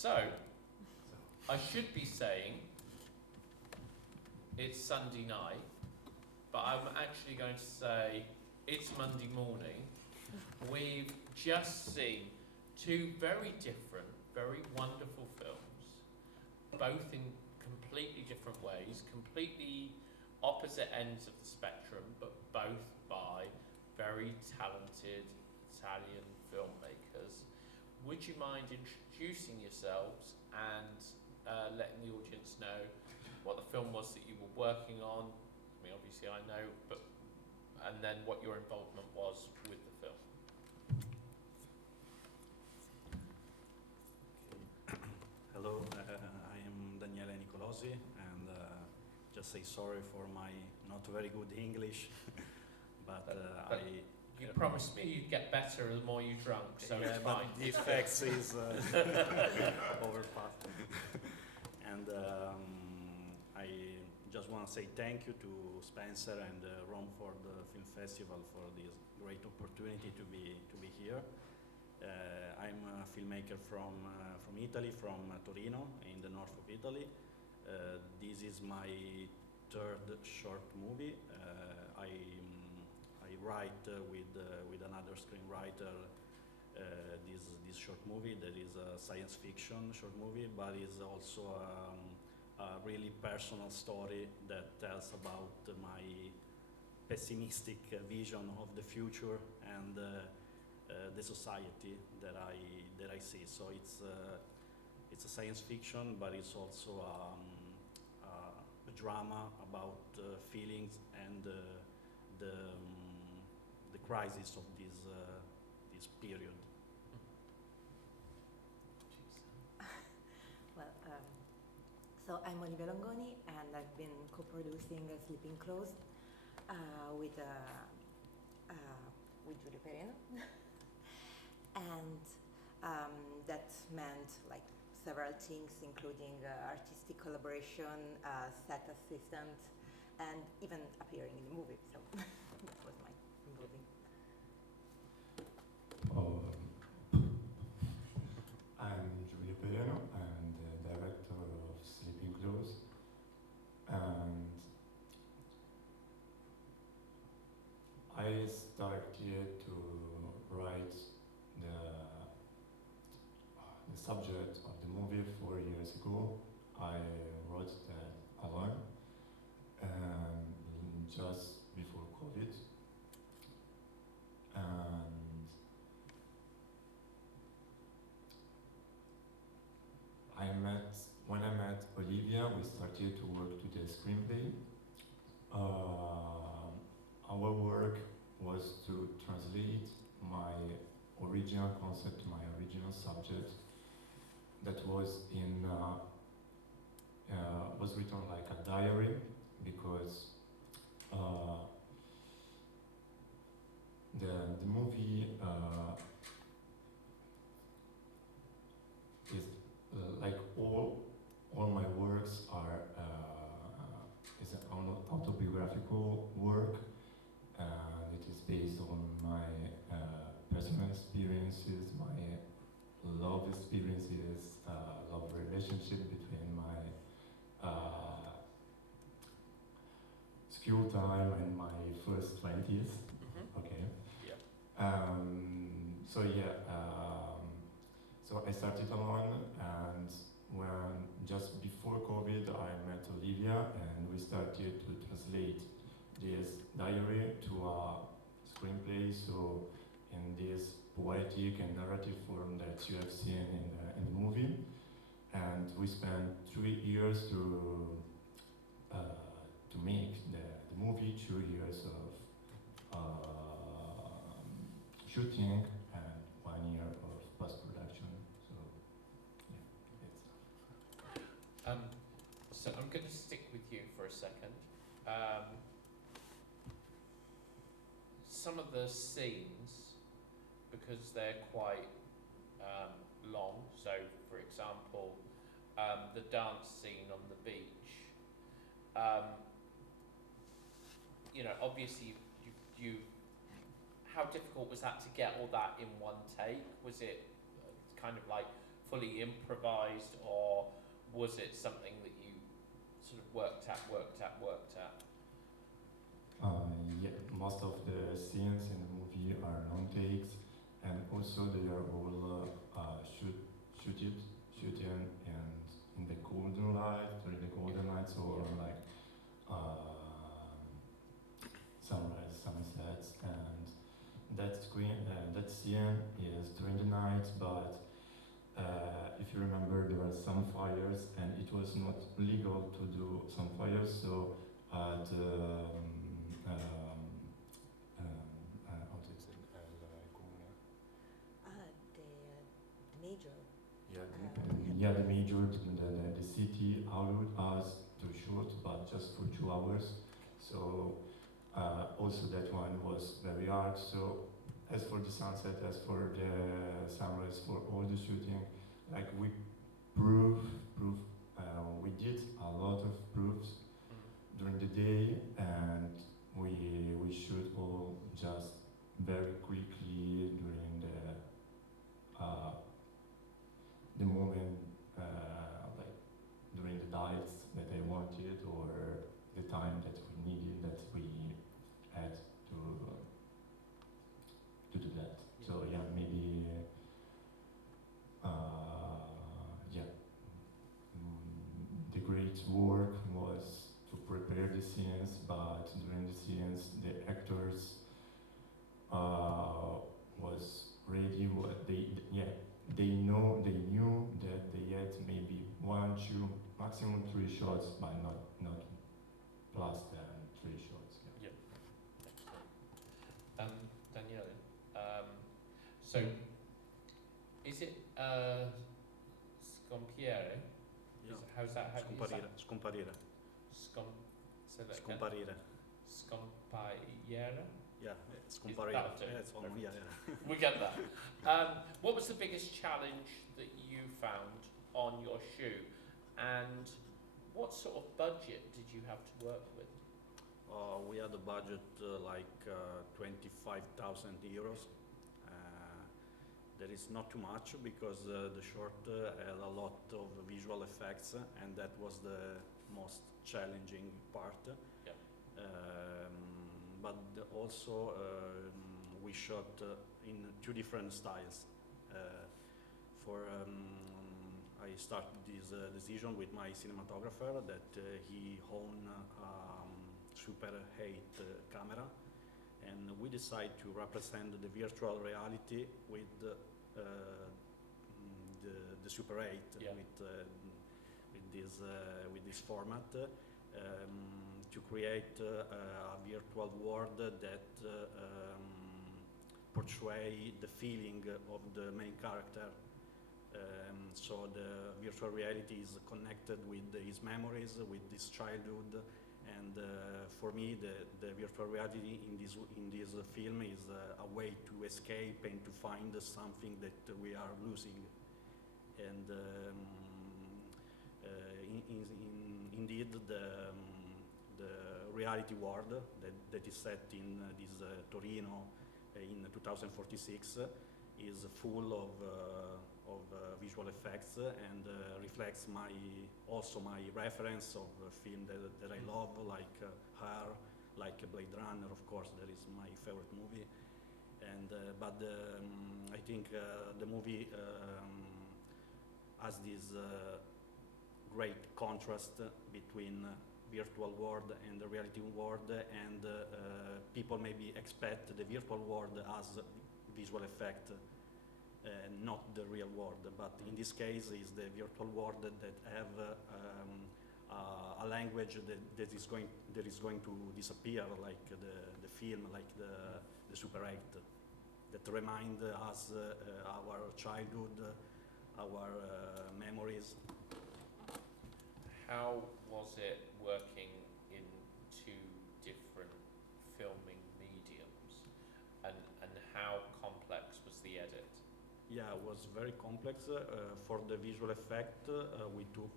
So, I should be saying it's Sunday night, but I'm actually going to say it's Monday morning. We've just seen two very different, very wonderful films, both in completely different ways, completely opposite ends of the spectrum, but both by very talented Italian filmmakers. Would you mind introducing yourselves and letting the audience know what the film was that you were working on? I mean, obviously I know, but and then what your involvement was with the film. Hello, I am Daniele Nicolosi, and just say sorry for my not very good English, but you promised me you'd get better the more you drank, so yeah, it's fine. The effects is overpassed. And I just want to say thank you to Spencer and Romford Film Festival for this great opportunity to be here. I'm a filmmaker from Italy, from Torino, in the north of Italy. This is my third short movie. I write with another screenwriter this short movie that is a science fiction short movie, but is also a really personal story that tells about my pessimistic vision of the future and the society that I see. So it's a science fiction, but it's also a drama about feelings and the crisis of this period. Well, so I'm Olivia Longoni, and I've been co-producing Sleeping Clothes with Giulio Pereno. And that meant like several things, including artistic collaboration, set assistant, and even appearing in the movie. So that was my involving. I'm Giulio Pereno. I'm the director of Sleeping Clothes, and I started to write the subject of the movie 4 years ago. I wrote that alone, just before COVID, and when I met Olivia, we started to work to the screenplay. Our work was to translate my original concept, my original subject, that was was written like a diary, because the movie is like all my works are is an autobiographical work, and it is based on my personal experiences, my love experiences, love relationship between my school time and my first 20s. Mm-hmm. Okay. Yeah. So I started alone, and when just before COVID, I met Olivia, and we started to translate this diary to a screenplay. So in this poetic and narrative form that you have seen in the movie, and we spent 3 years to make the movie, 2 years of shooting and 1 year of post-production. So yeah, So I'm going to stick with you for a second. Some of the scenes, because they're quite long, so for example, the dance scene on the beach, obviously you how difficult was that to get all that in one take? Was it kind of like fully improvised, or was it something that you sort of worked at? Yeah, most of the scenes in the movie are long takes, and also they are all shooting and in the golden light, during the golden light, so like sunrise, sunsets, and that scene is during the night, but if you remember, there were some fires, and it was not legal to do some fires, so how to say, comune. The major. Yeah, yeah, the major, the city allowed us to shoot, but just for 2 hours. So also that one was very hard. So as for the sunset, as for the sunrise, for all the shooting, like we we did a lot of proofs during the day, and we shoot all just very quickly during the moment, like during the diets that I wanted, or the time that we needed, that we had to do that. So yeah, maybe yeah. The great work was to prepare the scenes, but during the scenes, the actors was ready. They knew that they had maybe 1, 2, maximum 3 shots, but not plus than 3 shots. Yeah. Daniele, so is it Scomparire? Yeah. How's that? Scomparire. Say that again. Scomparire. Scomparire? Yeah, Scomparire. That'll do. Yeah, it's on. Yeah, yeah. We get that. What was the biggest challenge that you found on your shoot, and what sort of budget did you have to work with? We had a budget like 25,000 euros. That is not too much because the short had a lot of visual effects, and that was the most challenging part. Yeah. But also we shot in 2 different styles. I started this decision with my cinematographer that he owned Super 8 camera, and we decided to represent the virtual reality with the Super 8 Yeah. with this format to create a virtual world that portray the feeling of the main character. So the virtual reality is connected with his memories, with his childhood, and for me the virtual reality in this film is a way to escape and to find something that we are losing. And indeed the reality world that is set in this Torino in 2046 is full of visual effects, and reflects my reference of film that I love, like Her, like Blade Runner, of course, that is my favorite movie. And but I think the movie has this great contrast between virtual world and the reality world, and people maybe expect the virtual world as visual effect, not the real world. But in this case, is the virtual world that have a language that is going to disappear, like the film, like the Super 8, that remind us our childhood, our memories. How was it working in 2 different filming mediums, and how complex was the edit? Yeah, it was very complex. For the visual effect, we took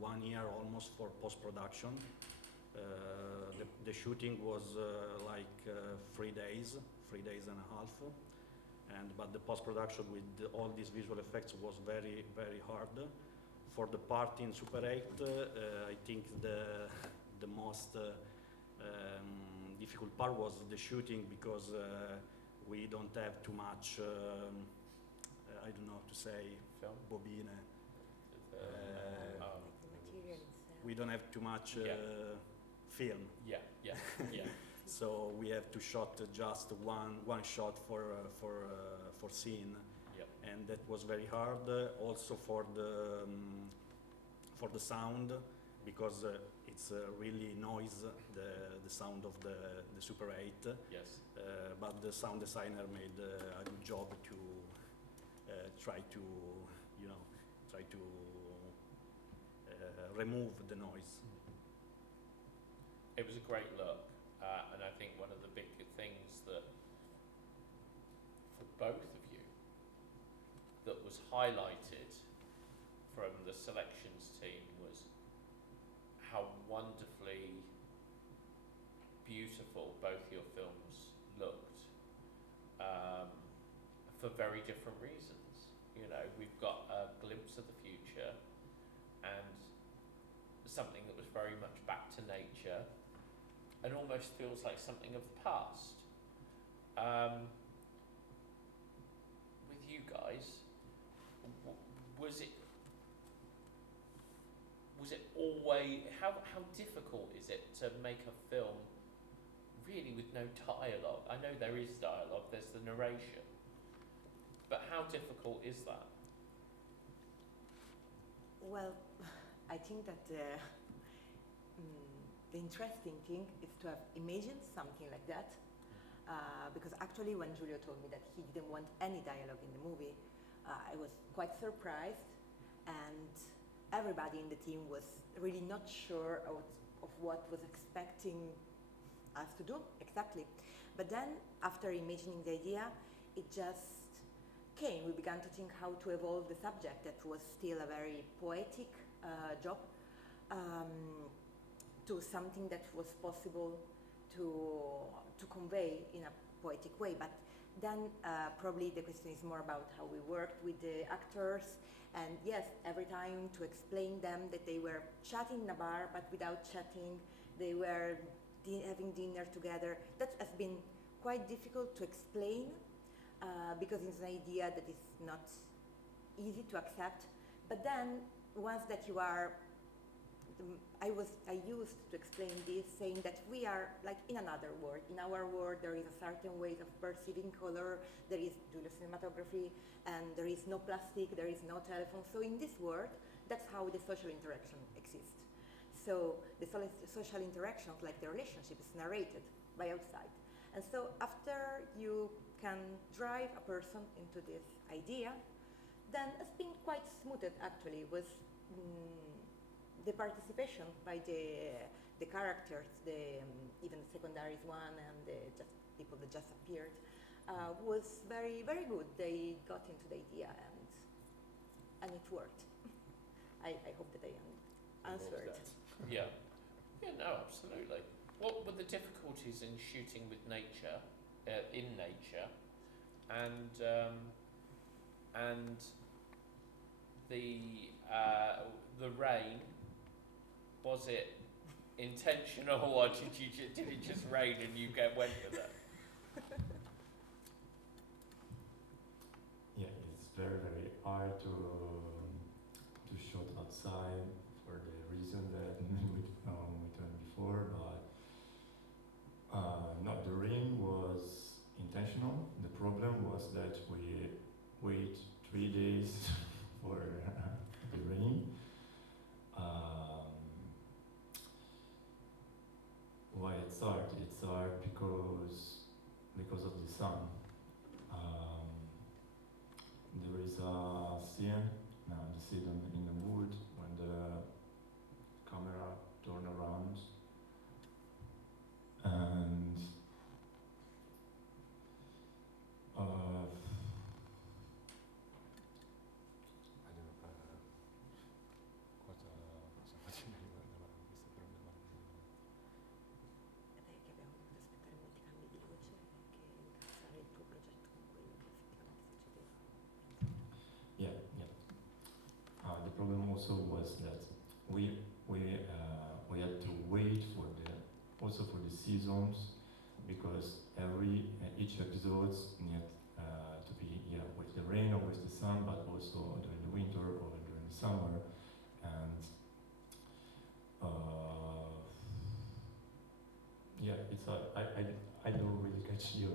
1 year almost for post-production. The shooting was like 3 days and a half. But the post-production with all these visual effects was very, very hard. For the part in Super 8, I think the most difficult part was the shooting, because we don't have too much, I don't know how to say, Film? bobine. Oh, Like the material itself. We don't have too much Yeah. film. yeah, yeah, yeah. So we have to shot just one shot for scene, Yep. and that was very hard. Also for the sound, because it's really noise, the sound of the Super 8. Yes. But the sound designer made a good job to try to remove the noise. It was a great look, and I think one of the big things that, for both of you, that was highlighted from the selections team was how wonderfully beautiful both your films looked, for very different reasons. You know, we've got a glimpse of the future and something that was very much back to nature and almost feels like something of the past. With you guys, was it always, how difficult is it to make a film really with no dialogue? I know there is dialogue, there's the narration, but how difficult is that? Well, I think that the interesting thing is to have imagined something like that, because actually when Giulio told me that he didn't want any dialogue in the movie, I was quite surprised, and everybody in the team was really not sure of what was expecting us to do exactly. But then, after imagining the idea, it just came. We began to think how to evolve the subject that was still a very poetic job, to something that was possible to convey in a poetic way. But then probably the question is more about how we worked with the actors, and yes, every time to explain them that they were chatting in a bar but without chatting, they were having dinner together. That has been quite difficult to explain, because it's an idea that is not easy to accept. But then once that you are, I used to explain this saying that we are like in another world. In our world there is a certain way of perceiving color, there is Giulio cinematography, and there is no plastic, there is no telephone. So in this world, that's how the social interaction exists. So the social interactions, like the relationship, is narrated by outside. And so after you can drive a person into this idea, then it's been quite smoothed actually with the participation by the characters, even the secondaries one and the just people that just appeared, was very, very good. They got into the idea and it worked. I hope that I answered. Yeah. Yeah, no, absolutely. What were the difficulties in shooting with nature, in nature, and the rain? Was it intentional, or did it just rain and you went with it? Yeah, it's very, very hard to shoot outside for the reason that we told before, but not the rain was intentional. The problem was that we wait 3 days for the rain. Why it's hard? It's hard because of the sun. There is a scene, in the wood when the camera turn around, and also was that we we had to wait for the seasons, because each episode need to be with the rain or with the sun, but also during the winter or during the summer, and it's I don't really catch your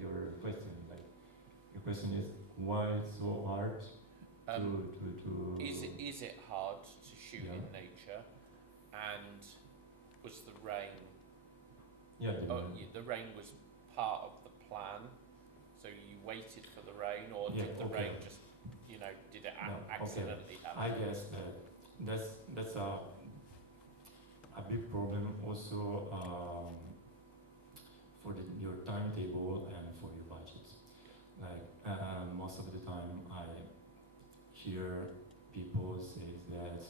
your question. Like, your question is why it's so hard to Is it hard to shoot Yeah. in nature? And was the rain? The rain was part of the plan. So you waited for the rain, or Yeah, did the okay. rain just, did it No, okay. accidentally I happen? guess that's a big problem also for your timetable and for your budget. Like most of the time, I hear people say that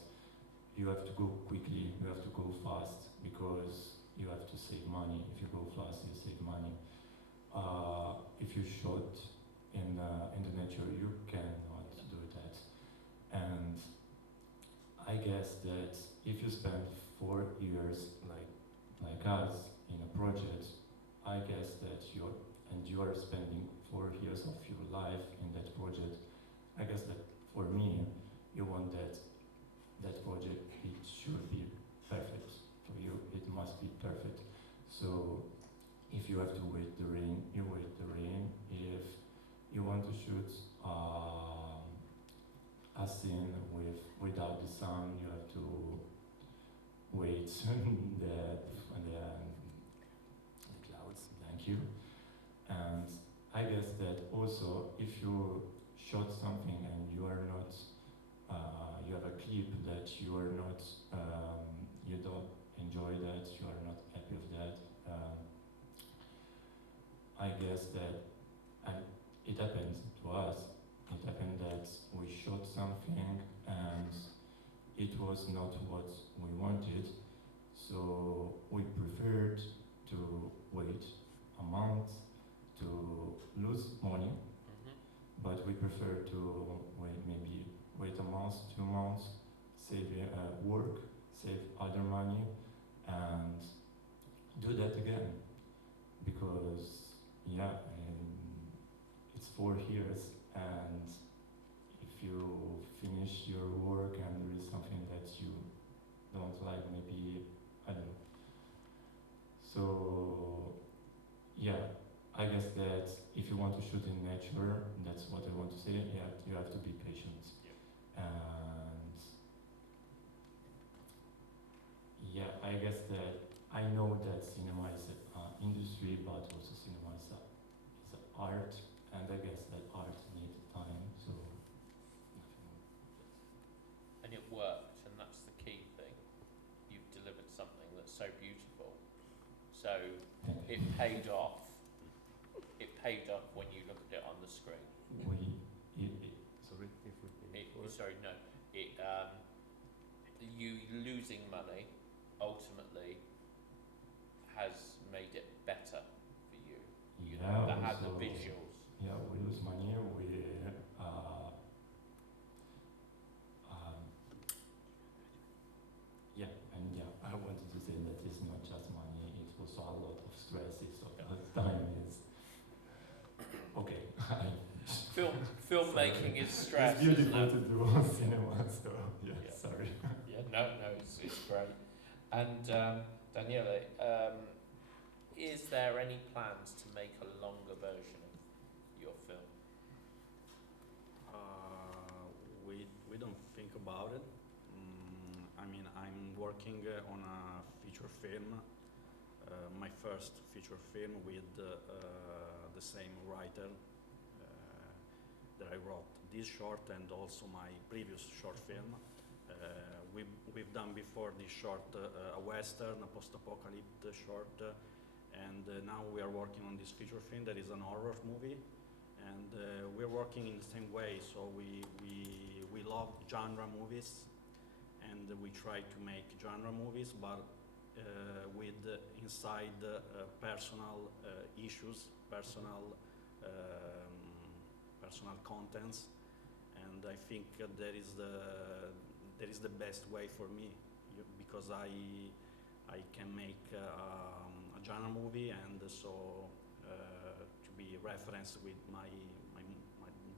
you have to go quickly, you have to go fast, because you have to save money. If you go fast, you save money. If you shot in the nature, you cannot do that. And I guess that if you spend 4 years like us in a project, I guess that you are spending 4 years of your life in that project. I guess that for me, you want that project, it should be perfect for you. It must be perfect. So if you have to wait the rain, you wait the rain. If you want to shoot a scene without the sun, you have to wait the clouds. Thank you. And I guess that also, if you shot something and you are not, you have a clip that you are not, you don't enjoy that, you are not happy with that. I guess that, and it happened to us. It happened that we shot something and it was not what we wanted, so we preferred to wait a month to lose money, but we prefer to wait a month, 2 months, save work, save other money, and do that again, because it's 4 years, and if you finish your work and there is something that you don't like, maybe, I don't know. So I guess that if you want to shoot in nature, that's what I want to say, you have to be patient. And I guess that I know that cinema is an industry, but also cinema is a art, and I guess that art needs time, so nothing more. And it worked, and that's the key thing. You've delivered something that's so beautiful. So it paid off. It paid off when you look at it on the screen. Sorry, if we pay for it. Sorry, no. You losing money ultimately has made it better for you. That had the visuals. Yeah, we lose money. I wanted to say that it's not just money; it's also a lot of stress. It's a lot of time. Is okay. Filmmaking is stress. It's beautiful isn't to it? do on cinema. So Yeah. sorry. Yeah, no, it's great. And Daniele, is there any plans to make a longer version of your film? We don't think about it. I mean, I'm working on a feature film, my first feature film with the same writer that I wrote this short and also my previous short film. We've done before this short a western, a post-apocalyptic short, and now we are working on this feature film that is an horror movie, and we're working in the same way. So we love genre movies, and we try to make genre movies, but with inside personal issues, personal contents, and and I think that is the best way for me, because I can make a genre movie, and so to be referenced with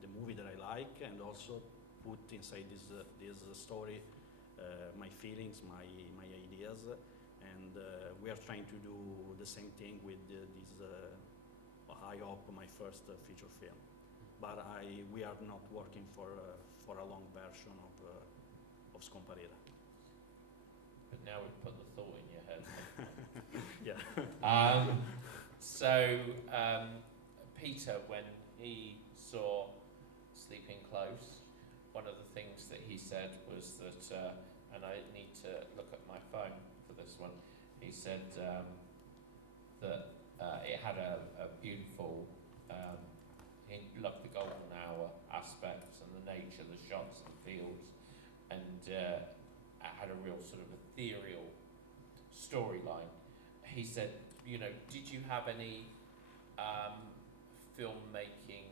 the movie that I like, and also put inside this story my feelings, my ideas, and we are trying to do the same thing with this. I hope my first feature film, but we are not working for a long version of Scomparire. But now we've put the thought in your head. Yeah. So Peter, when he saw Sleeping Close, one of the things that he said was that, and I need to look at my phone for this one, he said that it had a beautiful, he loved the golden hour aspects and the nature, the shots and fields, and it had a real sort of ethereal storyline. He said, you know, did you have any filmmaking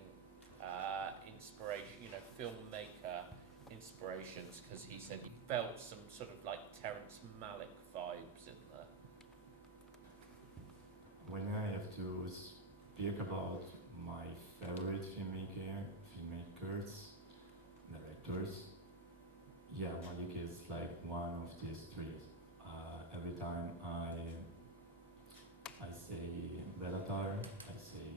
inspiration, you know, filmmaker inspirations? Because he said he felt some sort of like Terrence Malick vibes in there. When I have to speak about my favorite filmmakers, directors, yeah, Malik is like one of these three. Every time I say Bellatar, I say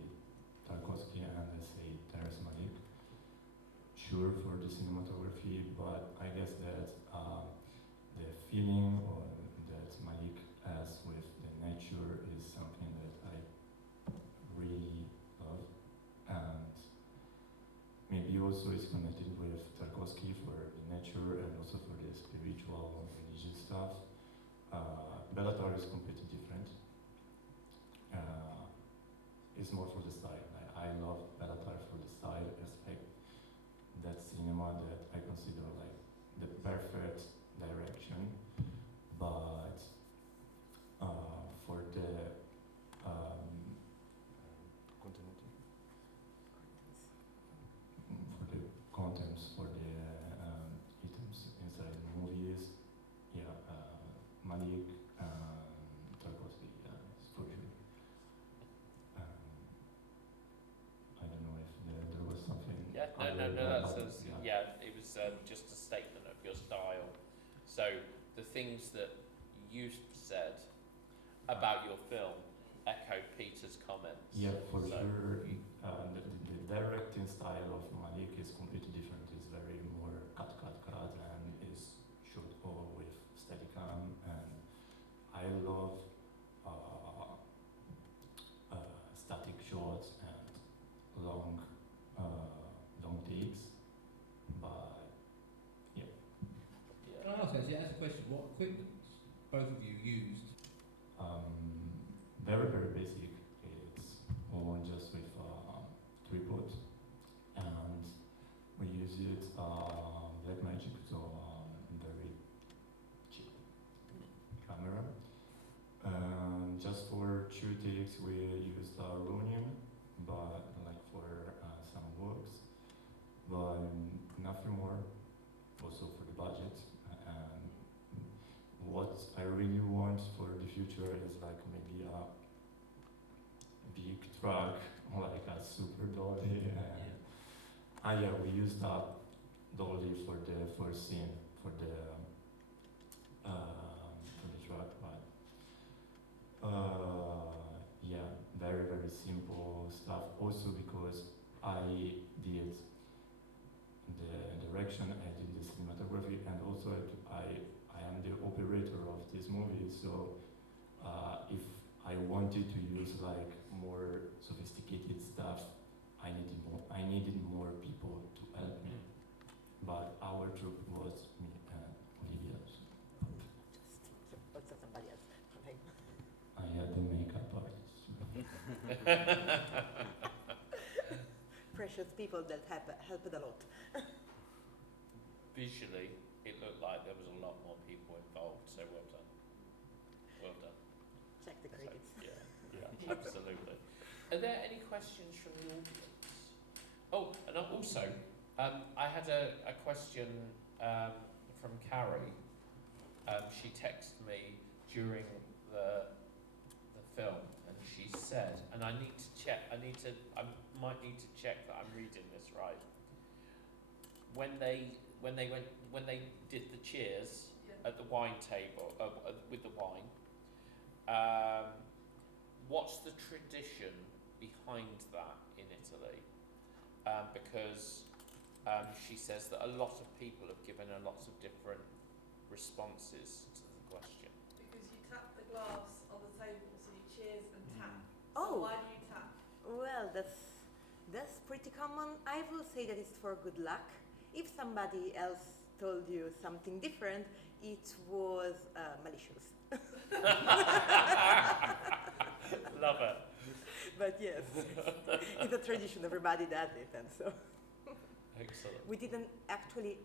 Tarkovsky, and I say Terrence Malick. Sure for the cinematography, but I guess that the feeling or that Malik has with the nature is something that I really love, and maybe also it's connected with Tarkovsky for the nature and also for the spiritual religious stuff. Bellatar is completely different. It's more for the style. I love Bellatar for the style aspect. That cinema that I consider like the perfect direction, but for the contents, for the items inside the movies, yeah, Malik and Tarkovsky, it's for sure. I don't know if there was something. Yeah, no, that's yeah, it was just a statement of your style. So the things that you said about your film echo Peter's comments. Yeah, for So- sure. The directing style of Malik is completely different. It's very more cut, and is shot all with Steadicam. And I love static shots and long takes. But yeah. Can I ask actually, as a question, what equipment both of you used? Very, very basic. It's all just with tripod, and we use it Blackmagic, so very cheap camera. Just for 2 takes we used Ronium, but like for some works, but nothing more. Also for the budget, and what I really want for the future is like maybe a big truck, like a super dolly. And yeah, we used that dolly for the first scene for the truck, but yeah, very, very simple stuff. Also because I did the direction, I did the cinematography, and also I am the operator of this movie. So if I wanted to use like more sophisticated stuff, I needed more people to help me. But our troupe was me and Olivia. Also somebody else. Okay. I had the makeup artist. Precious people that helped a lot. Visually, it looked like there was a lot more people involved, so well done. Well done. Check the credits. So, yeah, absolutely. Are there any questions from the audience? Oh, and also, I had a question from Carrie. She texted me during the film, and she said, and I need to check. I might need to check that I'm reading this right. When they did the cheers at the wine table with the wine, what's the tradition behind that in Italy? Because she says that a lot of people have given her lots of different responses to the question. Because you tap the glass on the table, so you cheers and tap. Oh. So why do you tap? Well, that's pretty common. I will say that it's for good luck. If somebody else told you something different, it was malicious. Love it. But yes, it's a tradition. Everybody does it, and so Excellent. we didn't actually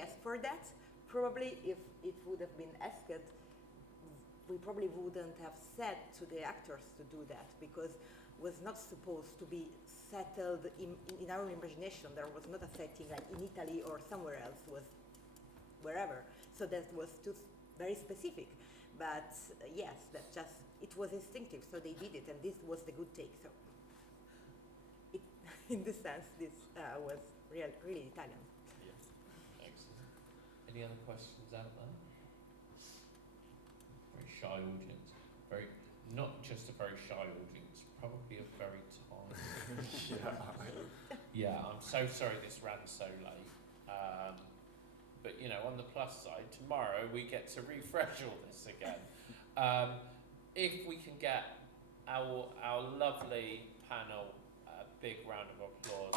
ask for that. Probably, if it would have been asked, we probably wouldn't have said to the actors to do that, because it was not supposed to be settled in our imagination. There was not a setting like in Italy or somewhere else, was wherever. So that was too very specific. But yes, that just, it was instinctive, so they did it, and this was the good take. So it, in this sense, this was really Italian. Yeah. Excellent. Any other questions out there? Very shy audience. Not just a very shy audience, probably a very tired. Yeah, I'm so sorry this ran so late. But you know, on the plus side, tomorrow we get to refresh all this again. If we can get our lovely panel a big round of applause